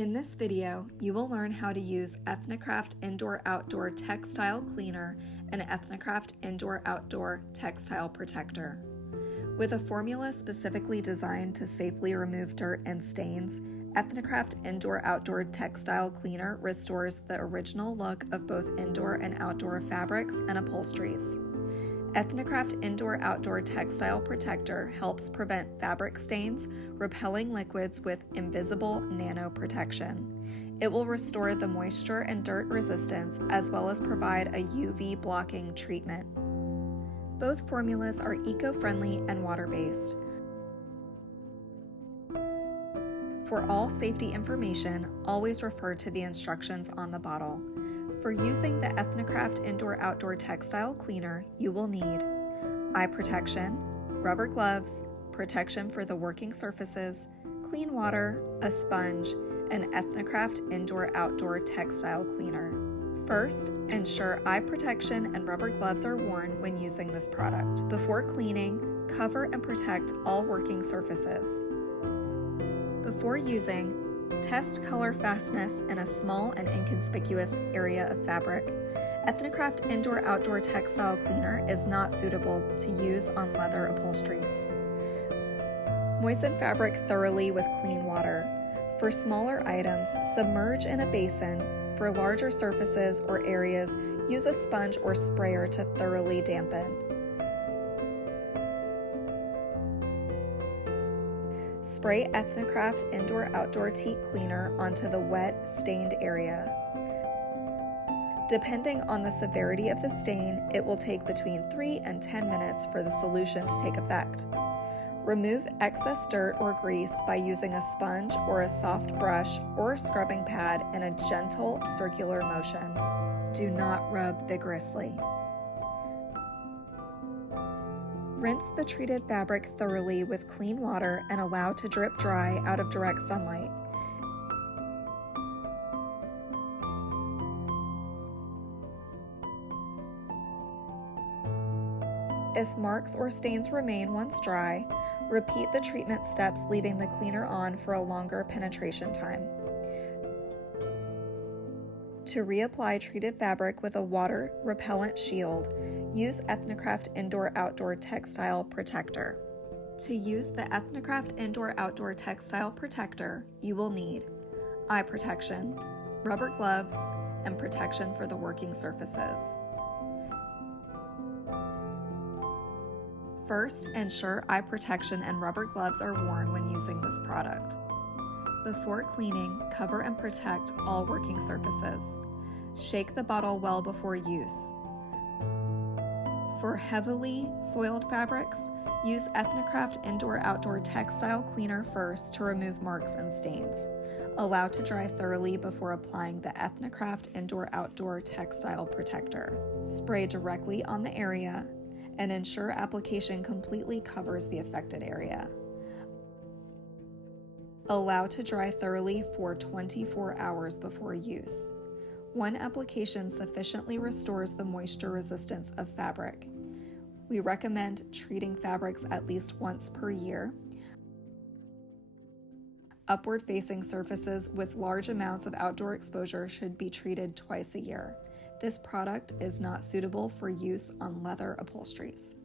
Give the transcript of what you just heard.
In this video, you will learn how to use Ethnicraft Indoor-Outdoor Textile Cleaner and Ethnicraft Indoor-Outdoor Textile Protector. With a formula specifically designed to safely remove dirt and stains, Ethnicraft Indoor-Outdoor Textile Cleaner restores the original look of both indoor and outdoor fabrics and upholsteries. Ethnicraft Indoor-Outdoor Textile Protector helps prevent fabric stains, repelling liquids with invisible nano protection. It will restore the moisture and dirt resistance as well as provide a UV blocking treatment. Both formulas are eco-friendly and water-based. For all safety information, always refer to the instructions on the bottle. For using the Ethnicraft Indoor-Outdoor Textile Cleaner, you will need eye protection, rubber gloves, protection for the working surfaces, clean water, a sponge, and Ethnicraft Indoor-Outdoor Textile Cleaner. First, ensure eye protection and rubber gloves are worn when using this product. Before cleaning, cover and protect all working surfaces. Before using, test color fastness in a small and inconspicuous area of fabric. Ethnicraft Indoor-Outdoor Textile Cleaner is not suitable to use on leather upholsteries. Moisten fabric thoroughly with clean water. For smaller items, submerge in a basin. For larger surfaces or areas, use a sponge or sprayer to thoroughly dampen. Spray Ethnicraft Indoor-Outdoor Teak Cleaner onto the wet, stained area. Depending on the severity of the stain, it will take between 3 and 10 minutes for the solution to take effect. Remove excess dirt or grease by using a sponge or a soft brush or scrubbing pad in a gentle circular motion. Do not rub vigorously. Rinse the treated fabric thoroughly with clean water and allow to drip dry out of direct sunlight. If marks or stains remain once dry, repeat the treatment steps, leaving the cleaner on for a longer penetration time. To reapply treated fabric with a water repellent shield, use Ethnicraft Indoor-Outdoor Textile Protector. To use the Ethnicraft Indoor-Outdoor Textile Protector, you will need eye protection, rubber gloves, and protection for the working surfaces. First, ensure eye protection and rubber gloves are worn when using this product. Before cleaning, cover and protect all working surfaces. Shake the bottle well before use. For heavily soiled fabrics, use Ethnicraft Indoor-Outdoor Textile Cleaner first to remove marks and stains. Allow to dry thoroughly before applying the Ethnicraft Indoor-Outdoor Textile Protector. Spray directly on the area and ensure application completely covers the affected area. Allow to dry thoroughly for 24 hours before use. One application sufficiently restores the moisture resistance of fabric. We recommend treating fabrics at least once per year. Upward-facing surfaces with large amounts of outdoor exposure should be treated twice a year. This product is not suitable for use on leather upholsteries.